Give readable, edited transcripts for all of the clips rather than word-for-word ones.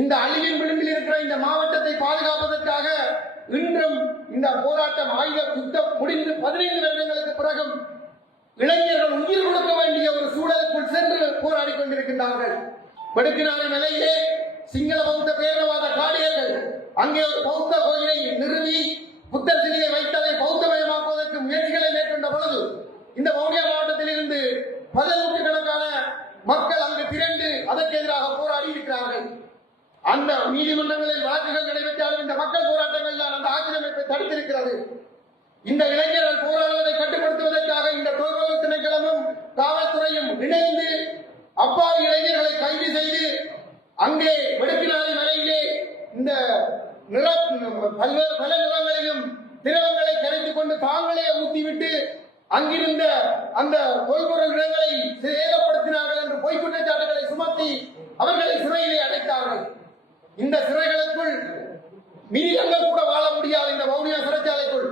இந்த அழிவின் விளிம்பில் இருக்கிற இந்த மாவட்டத்தை பாதுகாப்பதற்காக இன்றும் இந்த போராட்டம் ஆயுத யுத்தம் முடிந்து 15 வருடங்களுக்கு பிறகும் இளைஞர்கள் உயிர் கொடுக்க வேண்டிய ஒரு சூழலுக்குள் சென்று போராடி கொண்டிருக்கின்றார்கள். வடுக்கினாறு நிலையிலே சிங்கள பௌத்த பேரவாத காடியர்கள் அங்கே ஒரு பௌத்த கோயிலை நிறுவி புத்தர் சிலையை வைத்ததை பௌத்தமயமாக்குவதற்கு முயற்சிகளை மேற்கொண்ட பொழுது இந்த வவுனியா மாவட்டத்தில் இருந்து பல நூற்றுக்கணக்கான மக்கள் அங்கு திரண்டு அதற்கு எதிராக போராடி இருக்கிறார்கள். அந்த நீதிமன்றங்களில் வழக்குகள் நடைபெற்றாலும் இந்த மக்கள் போராட்டங்கள் தான் அந்த ஆக்கிரமிப்பை தடுத்திருக்கிறது. இந்த இளைஞர்கள் போராடுவதை கட்டுப்படுத்துவதற்காக இந்த தொல்பொருள் திணைக்களமும் காவல்துறையும் இணைந்து அப்பாவி இளைஞர்களை கைது செய்து அங்கே வெடுக்கினாரி மலையிலே இந்த பல்வேறு பல நிறங்களையும் திரவங்களை கரைத்துக் கொண்டு தாங்களே ஊற்றிவிட்டு அங்கிருந்த அந்த தொல்பொருள் இடங்களை சேதப்படுத்தினார்கள் என்று பொய் குற்றச்சாட்டுகளை சுமத்தி அவர்களை சிறையிலே அடைத்தார்கள். இந்த சிறைகளுக்குள் மிருகங்கள் கூட வாழ முடியாது. இந்த வவுனியா சிறைச்சாலைக்குள்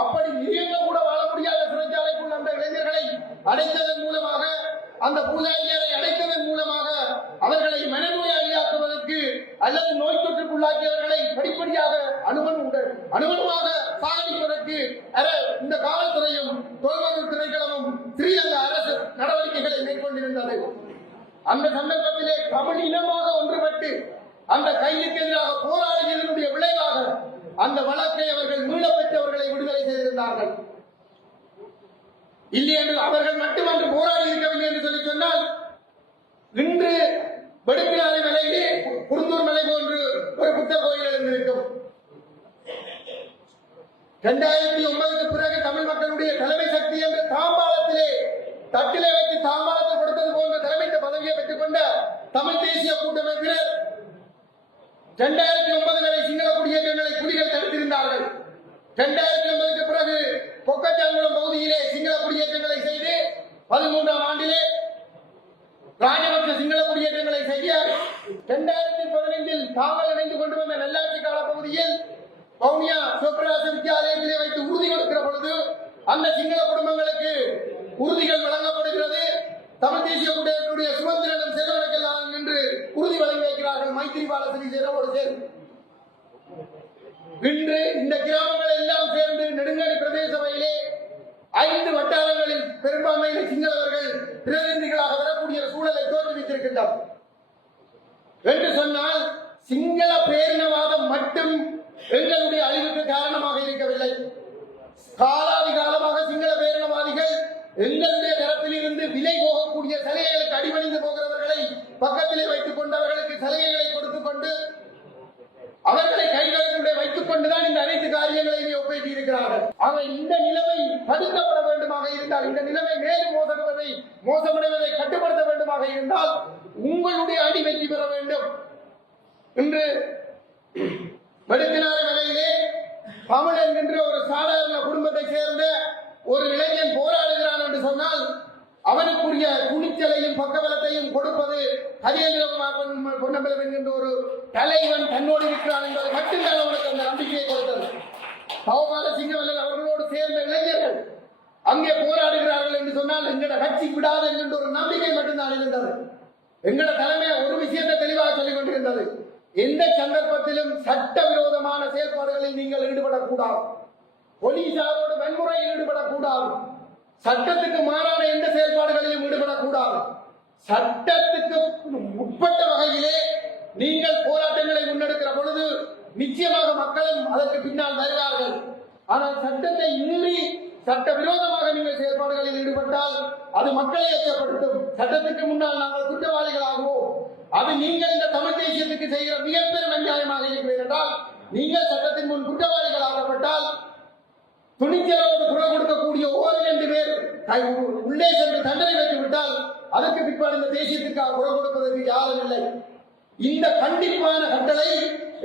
அப்படி மிருகங்கள் கூட வாழ முடியாத சிறைச்சாலைக்குள் அந்த இளைஞர்களை அடைத்ததன் மூலமாக, அந்த பூஜாரிகளை அடைத்ததன் மூலமாக அவர்களை மனநோயாளியாக்குவதற்கு அல்லது நோய் தொற்றுக்குள்ளாக்கியவர்களை படிப்படியாக அனுமனுமாக சாதிப்பதற்கு இந்த காவல்துறையும் தொல்பொருள் திணைக்களமும் ஸ்ரீலங்கா அரசு நடவடிக்கைகளை மேற்கொண்டிருந்தது. அந்த சந்தர்ப்பத்திலே தமிழ் இனமாக ஒன்றுபட்டு அந்த கைதுக்கு எதிராக போராடியதனுடைய விளைவாக அந்த வழக்கை அவர்கள் மீளப் பெற்றவர்களை விடுதலை செய்திருந்தார்கள். இல்லை என்று அவர்கள் மட்டுமன்று போராடி இருக்கவில்லை என்று சொல்லி சொன்னால் இன்று வெடுக்கினாரி மலையிலே குருந்தூர் மலை போன்று ஒரு புத்தர் கோயில் இருந்திருக்கும். 2009 பிறகு தமிழ் மக்களுடைய தலைமை சக்தி என்று தாம்பாளத்திலே தட்டிலே வைத்து தாம்பாளத்தை கொடுத்தது போன்ற தலைமை பதவியை பெற்றுக் கொண்ட தமிழ் தேசிய கூட்டமைப்பினர் 2009 வரை சிங்கள குடியேற்றங்களை புலிகள் தடுத்திருந்தார்கள். 2009 பிறகு பொக்கச்சாங்குளம் பகுதியிலே சிங்கள குடியேற்றங்களை செய்து 13ஆம் ஆண்டிலே ராஜபக்ச சிங்கள குடியேற்றங்களை செய்ய 2015 தாங்கள் இணைந்து கொண்டு வந்த நல்லாட்சி கால பகுதியில் வவுனியா சிவபிரகாச வித்தியாலயத்திலே வைத்து உறுதி கொடுக்கிற பொழுது அந்த சிங்கள குடும்பங்களுக்கு உறுதிகள் வழங்கப்படுகிறது. தமிழ் தேசிய கூட்டமைப்புடைய சுமந்திரனும் செல்வனக்கெல்லாம் என்று உறுதி வழங்கி வைக்கிறார்கள். மைத்திரிபால சிறிசேனோடு சேர்ந்து இன்று இந்த கிராமங்கள் எல்லாம் சேர்ந்து நெடுங்கணி பிரதேச சபையிலே 5 வட்டாரங்களில் பெரும்பான்மையான சிங்களவர்கள் பிரதிநிதிகளாக வரக்கூடிய சூழலை தோற்றுவித்திருக்கின்றனர் என்று சொன்னால் சிங்கள பேரினவாதம் மட்டும் எங்களுடைய அழிவுக்கு காரணமாக இருக்கவில்லை. காலாதி காலமாக சிங்கள பேரினவாதிகள் எங்களுடைய தரப்பில் இருந்து விலை போகக்கூடிய சலுகைகளுக்கு அடிபணிந்து போகிறவர்களை பக்கத்திலே வைத்துக் கொண்டு அவர்களுக்கு சலுகைகளை கொடுத்துக் கொண்டு அவர்களை கைகளுக்குள்ளே வைத்துக் கொண்டுதான் இந்த அனைத்து காரியங்களையும் ஒப்பேற்றி இருக்கிறார்கள். ஆக இந்த நிலைமை தடுக்கப்பட வேண்டுமாக இருந்தால், இந்த நிலைமை மேலும் மோசமடைவதை கட்டுப்படுத்த வேண்டுமாக இருந்தால் உங்களுடைய அணி வெற்றி பெற வேண்டும். இன்று வெடுக்கினாறு நிலையிலே தமிழ் என்கின்ற ஒரு சாதாரண குடும்பத்தை சேர்ந்த ஒரு இளைஞன் போராடுகிறான் என்று சொன்னால் அவனுக்குரிய துணிச்சலையும் பக்கபலத்தையும் கொடுப்பது ஹரியேந்திரகுமார் பொன்னம்பலம் என்கின்ற ஒரு தலைவன் தன்னோடு இருக்கிறான் என்பதை மட்டும்தான் அவனுக்கு அந்த நம்பிக்கையை கொடுத்தது. பவமால சிங்கவல்லன் அவர்களோடு சேர்ந்த இளைஞர்கள் அங்கே போராடுகிறார்கள் என்று சொன்னால் எங்கட கட்சி விடாது என்கின்ற ஒரு நம்பிக்கை மட்டும்தான் இருந்தது. எங்கட தலைமை ஒரு விஷயத்தை தெளிவாக சொல்லிக் கொண்டிருந்தது. எந்த சந்தர்ப்பத்திலும் சட்டவிரோதமான செயல்பாடுகளில் நீங்கள் ஈடுபடக்கூடாது, போலீசாரோடு வன்முறையில் ஈடுபடக்கூடாது, சட்டத்துக்கு மாறான எந்த செயல்பாடுகளிலும் ஈடுபடக்கூடாது. சட்டத்துக்கு உட்பட்ட வகையிலே நீங்கள் போராட்டங்களை முன்னெடுக்கிற பொழுது நிச்சயமாக மக்களும் அதற்கு பின்னால் வருவார்கள். ஆனால் சட்டத்தை மீறி சட்டவிரோதமாக நீங்கள் செயல்பாடுகளில் ஈடுபட்டால் அது மக்களை அச்சப்படுத்தும். சட்டத்துக்கு முன்னால் நாங்கள் குற்றவாளிகளாகுவோம். அது நீங்கள் இந்த தமிழ் தேசியத்துக்கு செய்கிற மிகப்பெரும் அநியாயமாக இருக்கிறது என்றால், நீங்கள் சட்டத்தின் முன் குற்றவாளிகளாகப்பட்டால் துணிச்சலோடு குரல் கொடுக்கக்கூடிய 1-2 பேர் உள்ளே சென்று தண்டனை வைத்து விட்டால் அதற்கு பிற்பாடு இந்த தேசியத்திற்காக குரல் கொடுப்பதற்கு யாரும் இல்லை. இந்த கண்டிப்பான கட்டளை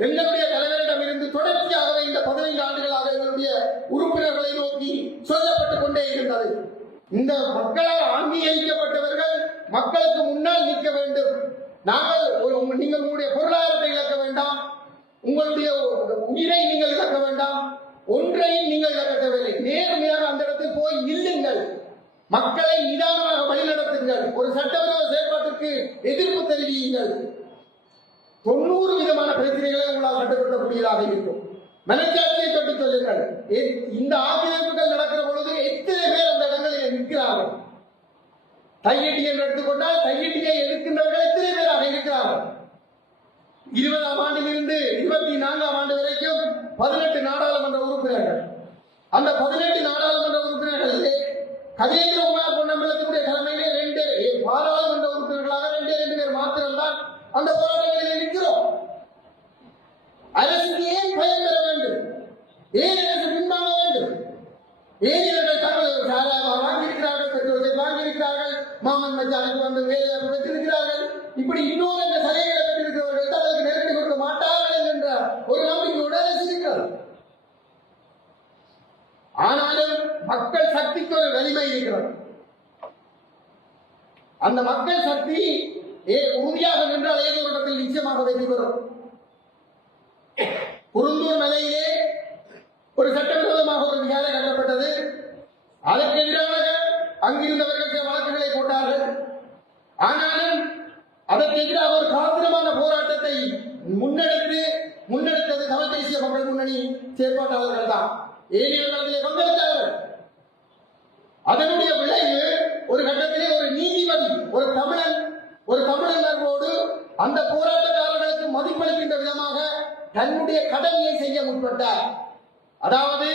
எங்களுடைய தலைவரிடம் இருந்து தொடர்ச்சியாகவே இந்த 15 ஆண்டுகளாக எங்களுடைய உறுப்பினர்களை நோக்கி சொல்லப்பட்டுக் கொண்டே இருந்தது. இந்த மக்களால் அங்கீகரிக்கப்பட்டவர்கள் மக்களுக்கு முன்னால் நிற்க வேண்டும். நீங்கள் உங்களுடைய பொருளாதாரத்தை இழக்க வேண்டாம், உங்களுடைய உயிரை நீங்கள் இழக்க வேண்டாம், ஒன்றையும் நீங்கள் இழக்க தேவையில்லை. நேர்மையாக அந்த இடத்தில் போய் நில்லுங்கள், மக்களை நிதானமாக வழிநடத்துங்கள், ஒரு சட்டவிரோத செயற்பாட்டிற்கு எதிர்ப்பு தெரிவியுங்கள். 90 விதமான பிரச்சனைகளை உங்களால் கட்டுப்படுத்தக்கூடியதாக இருக்கும். மனச்சாட்சியை தொட்டு சொல்லுங்கள். இந்த ஆக்கிரமிப்புகள் நடக்கிற பொழுது எத்தனை பேர் அந்த இடங்களில் நிற்கிறார்கள்? தையட்டி என்று எடுத்துக்கொண்டால் தையட்டியை எதிர்க்கின்றவர்கள் எத்தனை பேராக இருக்கிறார்கள்? 20ஆம் ஆண்டிலிருந்து 24ஆம் ஆண்டு வரைக்கும் 18 நாடாளுமன்ற உறுப்பினர்கள். அந்த 18 நாடாளுமன்ற உறுப்பினர்களிலே கஜேந்திரகுமார் பொன்னம்பலத்தினுடைய தலைமையிலே 2 பாராளுமன்ற உறுப்பினர்களாக 2 பேர் மாத்திரம்தான் அந்த போராட்டங்களில் இருக்கிறோம். அரசுக்கு ஏன் பயம் பெற வேண்டும்? ஏன் அரசு பின்வாங்க வேண்டும்? ஏன் இவர்கள் தங்கள் வாங்கியிருக்கிறார்கள், பெற்றோர்களை வாங்கியிருக்கிறார்கள், மாமன் மச்சானுக்கு வந்து வேலை பெற்றிருக்கிறார்கள், இப்படி இன்னொரு அந்த சலுகைகளை பெற்றிருக்கிறவர்கள் தங்களுக்கு நெருக்கடி கொடுக்க மாட்டார்கள் என்ற ஒரு நம்பிக்கையோடு அரசு இருக்கிறது. ஆனாலும் மக்கள் சக்திக்கு ஒரு வலிமை இருக்கிறது. அந்த மக்கள் சக்தி உறுதியாக நின்றால் ஏதோ ஒரு இடத்தில் நிச்சயமாக வெற்றி பெறும். குருந்தூர் மலையிலே ஒரு சட்டவிரோதமாக ஒரு விகாரை கட்டப்பட்டது. அதற்கு எதிராக அங்கிருந்தவர்கள் சில வழக்குகளை போட்டார்கள். ஆனாலும் அதற்கு எதிராக ஒரு காத்திரமான போராட்டத்தை முன்னெடுத்தது தமிழ் தேசிய மக்கள் முன்னணி செயற்பாட்டாளர்கள் தான். ஏனியர்களிலே பங்கெடுத்தார்கள். அதனுடைய விளைவு ஒரு கட்டத்திலே ஒரு நீதிபதி ஒரு தமிழர்களோடு அந்த போராட்டக்காரர்களுக்கு மதிப்பளிக்கின்ற விதமாக தன்னுடைய கடமையை செய்ய முற்பட்டார். அதாவது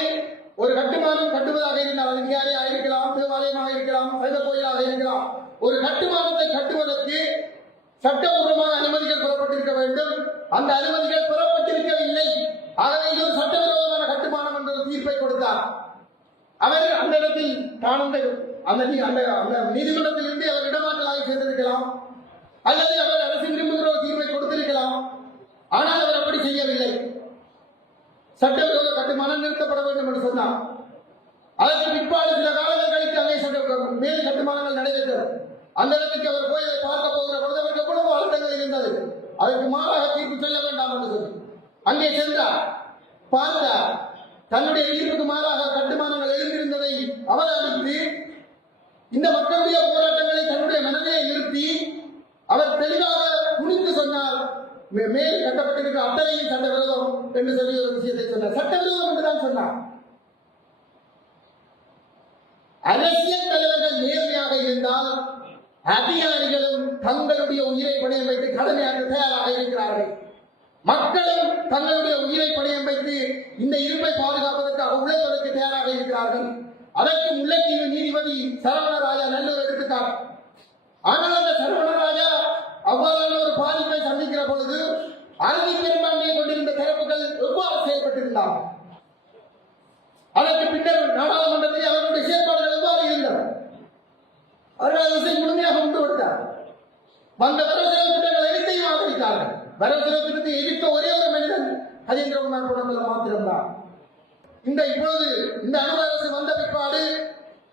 ஒரு கட்டுமானம் கட்டுவதாக இருந்தால் அது விகாரையாக இருக்கலாம், தேவாலயமாக இருக்கலாம், சைவ கோயிலாக இருக்கலாம். ஒரு கட்டுமானத்தை கட்டுவதற்கு சட்டபூர்வமாக அனுமதிகள் பெறப்பட்டிருக்க வேண்டும். அந்த அனுமதிகள் பெறப்பட்டிருக்கவில்லை. ஆகவே இது ஒரு சட்டவிரோதமான கட்டுமானம் என்ற ஒரு தீர்ப்பை கொடுத்தார். அவர் அந்த இடத்தில் அந்த நீதிமன்றத்தில் இருந்து அவர் இடமாற்றலாக சேர்ந்திருக்கலாம், அல்லது அவர் அரசு விரும்புகிற ஒரு தீர்ப்பை கொடுத்திருக்கலாம். ஆனால் அவர் அப்படி செய்யவில்லை. சட்டவிரோத கட்டுமானம் நிறுத்தப்பட வேண்டும் என்று சொன்னார். அதற்கு பிற்பாடு சில காலங்கள் கழித்து அங்கே மேல் கட்டுமானங்கள் நடைபெற்றது. அந்த இடத்துக்கு அவர் போய் அதை பார்க்க போகிற பொழுது அவருக்கு எவ்வளவு அழுத்தங்கள் இருந்தது. அதற்கு மாறாக தீர்ப்பு சொல்ல வேண்டாம் என்று சொல்லி அங்கே சென்றார். பார்த்தார். தன்னுடைய தீர்ப்புக்கு மாறாக கட்டுமானங்கள் எழுந்திருந்ததை அவதானித்து இந்த மக்களுடைய போராட்டங்களை தன்னுடைய மனதை நிறுத்தி அவர் தெளிவாக துணித்து சொன்னார், மேல் கட்டப்பட்டிருக்கிற அத்தனையும் சட்டவிரோதம் என்று சொல்லி ஒரு விஷயத்தை சொன்னார். சட்டவிரோதம் என்றுதான் சொன்னார். அரசியல் தலைவர்கள் நேர்மையாக இருந்தால் அதிகாரிகளும் தங்களுடைய உயிரை பணியம் வைத்து கடமையாற்ற தயாராக இருக்கிறார்கள். மக்களும் தங்களுடைய உயிரை பணியம் வைத்து இந்த இருப்பை பாதுகாப்பதற்காக உழைப்பதற்கு தயாராக இருக்கிறார்கள். அதற்கு முல்லைத்தீவு நீதிபதி சரவணராஜா நல்ல ஒரு எடுத்துக்காட்டு. ஆனால் அந்த சரவணராஜா அவ்வாறான ஒரு பாதிப்பை சந்திக்கிற பொழுது அறுதி பெரும்பான்மையை கொண்டிருந்த தரப்புகள் எவ்வாறு செயல்பட்டிருந்தார், அதற்கு பின்னர் நாடாளுமன்றத்தில் அவர்களுடைய செயற்பாடுகள் எவ்வாறு இருந்தன, அவர்கள் அதை முழுமையாக கொண்டு கொடுத்தார். வந்த வரவு செலவு திட்டங்கள் அனைத்தையும் ஆதரித்தார்கள். வரவு செலவு திட்டத்தை எதிர்த்த ஒரே ஒரு மனிதன் கஜேந்திரகுமார் பொன்னம்பலம் மாத்திரம்தான். இப்பொழுது இந்த அணு அரசு வந்த பிற்பாடு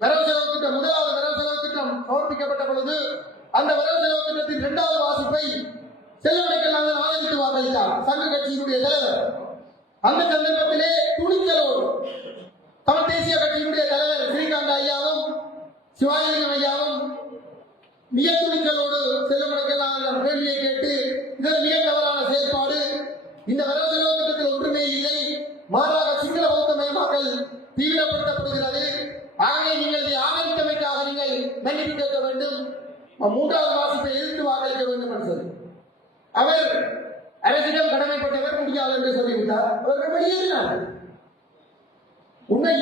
வரவு செலவு திட்டம், முதலாவது வரவு செலவு திட்டம் சமர்ப்பிக்கப்பட்ட பொழுது அந்த வரவு செலவு திட்டத்தின் 2வது வாசிப்பை செல்வமைக்கெல்லாம் ஆதரித்து வாக்களித்தார் சங்க கட்சியினுடைய தலைவர். அந்த சந்தர்ப்பத்திலே துணிச்சலோடு தமிழ் தேசிய கட்சியினுடைய தலைவர் ஸ்ரீகாந்த் ஐயாவும் சிவாஜிலிங்கம் ஐயாவும் மிக துணிச்சலோடு செல்வமைக்கெல்லாம் கேள்வியை கேட்டு இதன் மிக தவறான செயற்பாடு, இந்த வரவு செலவு திட்டத்தில் ஒன்றுமே இல்லை, மாறாக சிங்கள பௌத்த மயமாக்கல் தீவிரப்படுத்தப்படுகிறது, ஆகவே நீங்கள் இதை ஆதரித்தமைக்காக நீங்கள் மன்னிப்பு கேட்க வேண்டும், 3வது வாசிப்பை எதிர்த்து வாக்களிக்க வேண்டும் என்று சொல்லி அவர் அரசிடம் கடமைப்பட்டவர் முடியாது என்று சொல்லிவிட்டார். அவர்கள் வெளியேறினார். உண்மை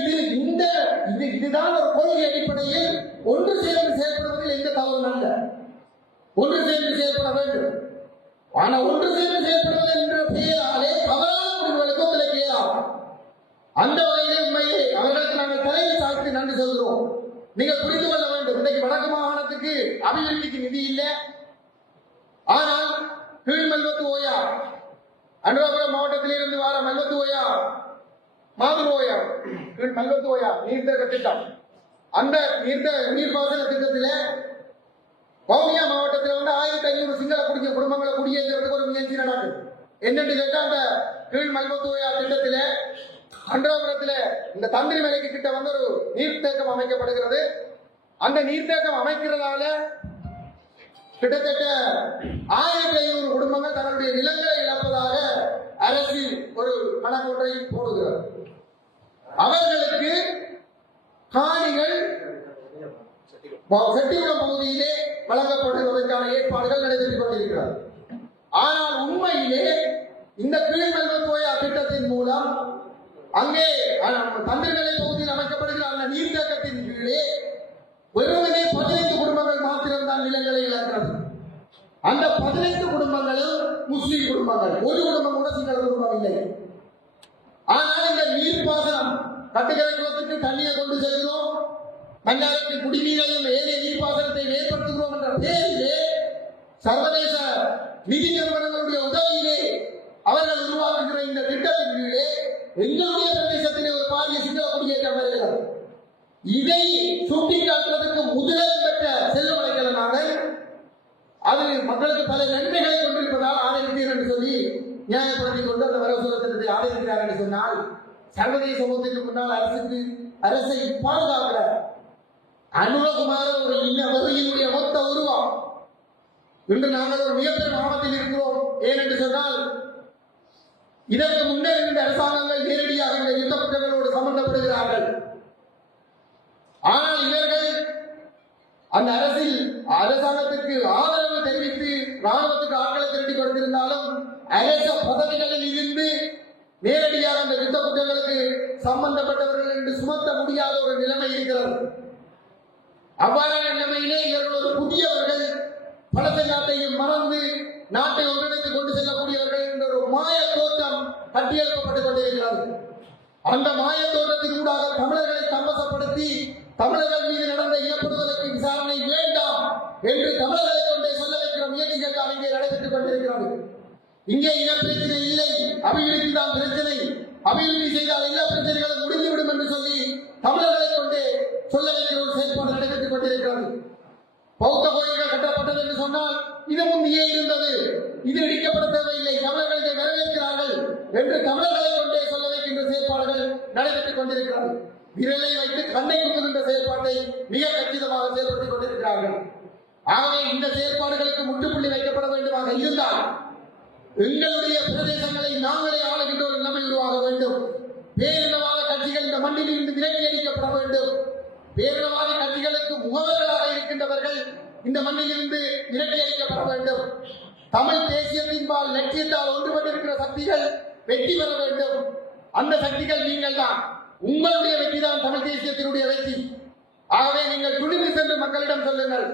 இதுதான் ஒரு கொள்கை அடிப்படையில் ஒன்று சேர்ந்து செயல்படுவதில் எந்த தவறும் அல்ல. ஒன்று சேர்ந்து செயல்பட வேண்டும். ஆனால் ஒன்று சேர்ந்து செயல்படுவது என்ற பெயராலே தவறான முடிவுகளுக்கு ஒத்துழைக்க இயலாது. அந்த வகையிலே உண்மையை அவர்களுக்கு நாங்கள் தலையில் சாய்த்து நன்றி சொல்கிறோம். நீங்கள் புரிந்து கொள்ள வேண்டும், இன்றைக்கு வடக்கு மாகாணத்துக்கு அபிவிருத்திக்கு நிதி இல்லை. ஆனால் கீழ் மல்வத்து ஓயா, அனுராபுரம் மாவட்டத்திலிருந்து வர மல்வத்து ஓயா, மாதுர் ஓயா, கீழ் மல்வத்து ஓயா நீர்த்தேக்க திட்டம், அந்த நீர்ப்பாசன திட்டத்திலே வவுனியா மாவட்டத்தில் 1500 சிங்கள குடிய குடும்பங்களை குடியேற்றுறதுக்கு ஒரு முயற்சி நடக்குது. என்னென்று கேட்டா அந்த கீழ் மல்பத்துவையா திட்டத்திலே அன்றாபுரத்தில் இந்த தந்திரி மலைக்கு கிட்ட வந்து ஒரு நீர்த்தேக்கம் அமைக்கப்படுகிறது. அந்த நீர்த்தேக்கம் அமைக்கிறதால கிட்டத்தட்ட 1500 குடும்பங்கள் தங்களுடைய நிலங்களை இழப்பதாக அரசில் ஒரு கணக்கொன்றை போடுகிறார். அவர்களுக்கு காணிகள் செட்டிகுளம் பகுதியிலே வழங்கப்படுவதற்கான ஏற்பாடுகள் நடைபெற்றுக் கொண்டிருக்கிறது. ஆனால் உண்மையிலே இந்த கீழ்மல்வத்தோயா திட்டத்தின் மூலம் அங்கே தந்திரநிலை பகுதியில் அமைக்கப்படுகிற அந்த நீர்த்தேக்கத்தின் கீழே வெறுமனே 15 குடும்பங்கள் மாத்திரம்தான் நிலங்களை இழக்கிறது. அந்த 15 குடும்பங்களும் முஸ்லிம் குடும்பங்கள், ஒரு குடும்பம் கூட சிங்கள குடும்பம் இல்லை. ஆனால் இந்த நீர்ப்பாசனம் கட்டுக்கரை குளத்துக்கு தண்ணியை கொண்டு செல்கிறோம், பஞ்சாயத்து குடிநீரையும் ஏனைய நீர்ப்பாசனத்தை ஏற்படுத்துகிறோம் என்ற பெயரிலே சர்வதேச நிதி நிறுவனங்களுடைய உதவியிலே அவர்கள் உருவாக்குகிற இந்த திட்டத்தின் கீழே எங்களுடைய பிரதேசத்திலே ஒரு பாரிய சிங்கள குடியேற்றம் வருகிறது. இதை சுட்டிக்காட்டுவதற்கு முதலில் பெற்ற செல்வமலைகளை நாங்கள் அது மக்களுக்கு பல நன்மைகளை கொண்டிருப்பதால் ஆதரித்தீர் என்று சொல்லி நியாயப்படுத்திக் கொண்டு அந்த வரவு செலவு திட்டத்தை ஆதரிக்கிறார் என்று சொன்னால் சர்வதேச சமூகத்திற்கு முன்னால் அரசை பாதுகாக்கிற அனுரகுமார ஒரு வெறியினுடைய மொத்த உருவம். இன்று நாங்கள் ஒரு மிகப்பெரிய ஆபத்தில் இருக்கிறோம். ஏனென்று சொன்னால் இதற்கு முன்னர் இருந்த அரசாங்கங்கள் நேரடியாக இந்த யுத்த குற்றங்களோடு சம்பந்தப்படுகிறார்கள். ஆனால் இவர்கள் அந்த அரசாங்கத்திற்கு ஆதரவு தெரிவித்து ராணுவத்துக்கு ஆட்களை திரட்டி கொடுத்திருந்தாலும் அரச பதவிகளில் இருந்து நேரடியாக அந்த யுத்த குற்றங்களுக்கு சம்பந்தப்பட்டவர்கள் என்று சுமத்த முடியாத ஒரு நிலைமை இருக்கிறது. அவ்வாறான நிலைமையிலே இவர்கள் ஒரு புதியவர்கள் பலத்த நாட்டையும் மறந்து நாட்டை ஒன்றிணைத்துக் கொண்டு செல்லக்கூடியவர்கள் என்ற ஒரு மாய தோற்றம் கட்டியெழுப்பப்பட்டுக் கொண்டிருக்கிறது. அந்த மாய தோற்றத்தின் ஊடாக தமிழர்களை தம்பசப்படுத்தி தமிழர்கள் மீது நடந்த இனப்படுதலுக்கு விசாரணை வேண்டாம் என்று தமிழர்களை கொண்டே சொல்ல வைக்கிற முயற்சிகள் தான் இங்கே நடைபெற்றுக் கொண்டிருக்கிறது. இங்கே இனப்பிரச்சனை இல்லை, அபிவிருத்தி தான் பிரச்சனை, அபிவிருத்தி செய்தால் எல்லா பிரச்சனைகளும் முடிந்துவிடும் என்று சொல்லி தமிழர்களை கொண்டே சொல்ல வைக்கிற ஒரு செயல்பாடு நடைபெற்றுக் கொண்டிருக்கிறது. பௌத்த கோயில்கள் கட்டப்பட்டது என்று சொன்னால் இது முந்தையே இருந்தது, இது இடிக்கப்பட தேவையில்லை, தமிழர்கள் இதை வரவேற்கிறார்கள் என்று தமிழர்களை கொண்டே சொல்ல வைக்கின்ற செயல்பாடுகள் நடைபெற்றுக் கொண்டிருக்கிறது. விரலை வைத்து கண்ணை குத்துகின்ற செயல்பாட்டை மிக கச்சிதமாக செயல்படுத்திக் கொண்டிருக்கிறார்கள். ஆகவே இந்த செயல்பாடுகளுக்கு முற்றுப்புள்ளி வைக்கப்பட வேண்டுமாக இருந்தால் எங்களுடைய பிரதேசங்களை நாங்களே ஆளுகின்ற ஒரு நிலைமை உருவாக வேண்டும். பேரினவாத கட்சிகள் இந்த மண்ணில் இருந்து விலக்கி அடிக்கப்பட வேண்டும். பேரினவாத கட்சிகளுக்கு முகவர்களாக இருக்கின்றவர்கள் இந்த மண்ணில் இருந்து விலக்கி அடிக்கப்பட வேண்டும். தமிழ் தேசியத்தின்பால் லட்சியத்தால் ஒன்றுபட்டிருக்கிற சக்திகள் வெற்றி பெற வேண்டும். அந்த சக்திகள் நீங்கள் தான். உங்களுடைய வெற்றி தான் தமிழ் தேசியத்தினுடைய வெற்றி. ஆகவே நீங்கள் துணிந்து சென்று மக்களிடம் சொல்லுங்கள்.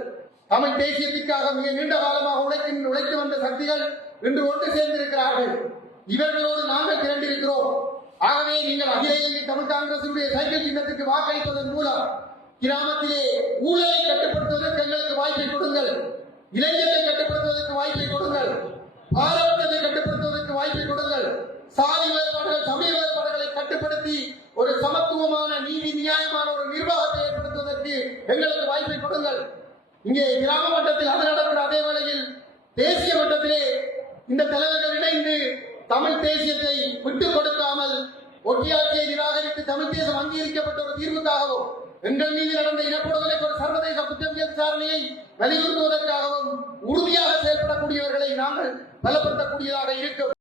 தமிழ் தேசியத்திற்காக மிக நீண்ட காலமாக உழைத்து வந்த சக்திகள் இன்று ஒன்று சேர்ந்திருக்கிறார்கள். இவர்களோடு நாங்கள் திரண்டிருக்கிறோம். ஆகவே நீங்கள் அகில இந்திய தமிழ் காங்கிரசினுடைய சைக்கிள் சின்னத்துக்கு வாக்களிப்பதன் மூலம் கிராமத்திலே ஊழலை கட்டுப்படுத்துவதற்கு எங்களுக்கு வாய்ப்பை கொடுங்கள், இளைஞரை கட்டுப்படுத்துவதற்கு வாய்ப்பை கொடுங்கள், பாரம்பரியத்தை கட்டுப்படுத்துவதற்கு வாய்ப்பை கொடுங்கள், சாதி வேறுபாடுகள் சமய வேறுபாடுகளை கட்டுப்படுத்தி ஒரு சமத்துவமான நீதி நியாயமான ஒரு நிர்வாகத்தை ஏற்படுத்துவதற்கு எங்களுக்கு வாய்ப்பை கொடுங்கள். இங்கே கிராம மட்டத்தில் அது நடக்கிற அதே வேளையில் தேசிய மட்டத்திலே இந்த தலைவர்கள் இணைந்து தமிழ் தேசியத்தை விட்டுக் கொடுக்காமல் ஒட்டியாட்சியை நிராகரித்து தமிழ் தேசம் அங்கீகரிக்கப்பட்ட ஒரு தீர்வுக்காகவும் எங்கள் மீது நடந்த இனப்படுதலை ஒரு சர்வதேச குற்றவியல் விசாரணையை வலியுறுத்துவதற்காகவும் உறுதியாக செயல்படக்கூடியவர்களை நாங்கள் பலப்படுத்தக்கூடியதாக இருக்கும்.